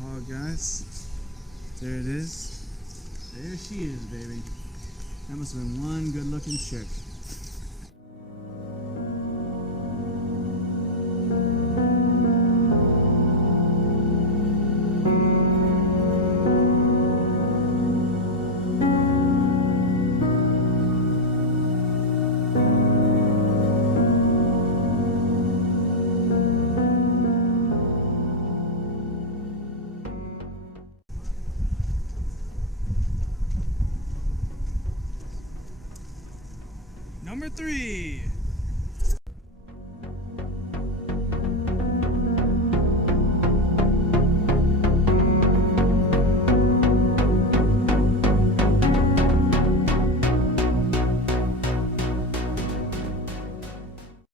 Mahal, guys. There it is. There she is, baby. That must have been one good-looking chick. Number 3.